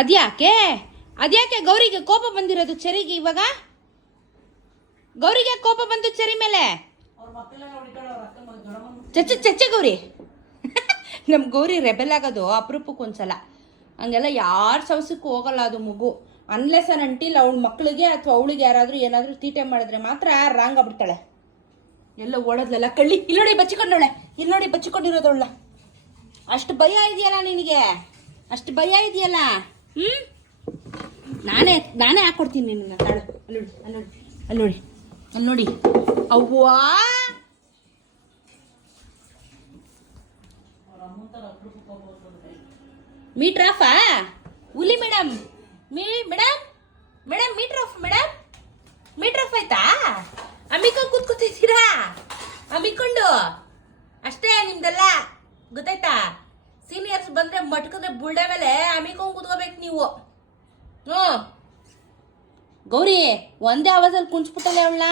ಅದ್ಯಾಕೆ ಅದ್ಯಾಕೆ ಗೌರಿಗೆ ಕೋಪ ಬಂದಿರೋದು ಚೆರಿಗೆ ಇವಾಗ? ಗೌರಿಗೆ ಕೋಪ ಬಂತು ಚೆರಿ ಮೇಲೆ? ಚಚ್ಚೆ ಗೌರಿ ನಮ್ಮ ಗೌರಿ ರೆಬೆಲ್ ಆಗೋದು ಅಪರೂಪಕ್ಕೊಂದ್ಸಲ. ಹಂಗೆಲ್ಲ ಯಾರ ಸವಸಕ್ಕೂ ಹೋಗಲ್ಲ ಅದು ಮಗು. ಅನ್ಲೆಸ್ ಅನ್ ಅಂಟಿಲ್ ಅವಳ ಮಕ್ಕಳಿಗೆ ಅಥವಾ ಅವಳಿಗೆ ಯಾರಾದರೂ ಏನಾದರೂ ತೀಟೆ ಮಾಡಿದ್ರೆ ಮಾತ್ರ ರಾಂಗ್ ಆಗ್ಬಿಡ್ತಾಳೆ. ಎಲ್ಲ ಓಡೋದ್ಲೆಲ್ಲ ಕಳ್ಳಿ. ಇಲ್ಲಿ ನೋಡಿ ಬಚ್ಚಿಕೊಂಡವಳೆ, ಇಲ್ಲಿ ನೋಡಿ ಬಚ್ಚಿಕೊಂಡಿರೋದವಳ. ಅಷ್ಟು ಭಯ ಇದೆಯಲ್ಲ ನಿನಗೆ, ಅಷ್ಟು ಭಯ ಇದೆಯಲ್ಲ. ನಾನೇ ಹಾಕೊಡ್ತೀನಿ ನಿನ್ನ. ತಾಳು, ಅಲ್ಲಿ ನೋಡಿ ಅವ್ವಾ. ಮೀಟರ್ ಆಫಾ ಹುಲಿ madam? Madam meter off madam, meter off ಆಯ್ತಾ? ಅಮ್ಮಿಕೊಂಡು ಕೂತ್ಕೊತಿದ್ದೀರಾ? ಅಮ್ಮಿಕೊಂಡು ಅಷ್ಟೇ ನಿಮ್ದೆಲ್ಲ ಗೊತ್ತಾಯ್ತಾ? ಸೀನಿಯರ್ಸ್ ಬಂದ್ರೆ ಮಟ್ಕಂದ್ರೆ ಬುಲ್ಡೆ ಮೇಲೆ ಅಮ್ಮಿಕೊಂಡು ಕೂತ್ಕೋಬೇಕು ನೀವು. ಗೌರಿ ಒಂದೇ ಆವಾಜಲ್ಲಿ ಕುಂಚ್ಬಿಟ್ಟಲ್ಲ ಅವಳ.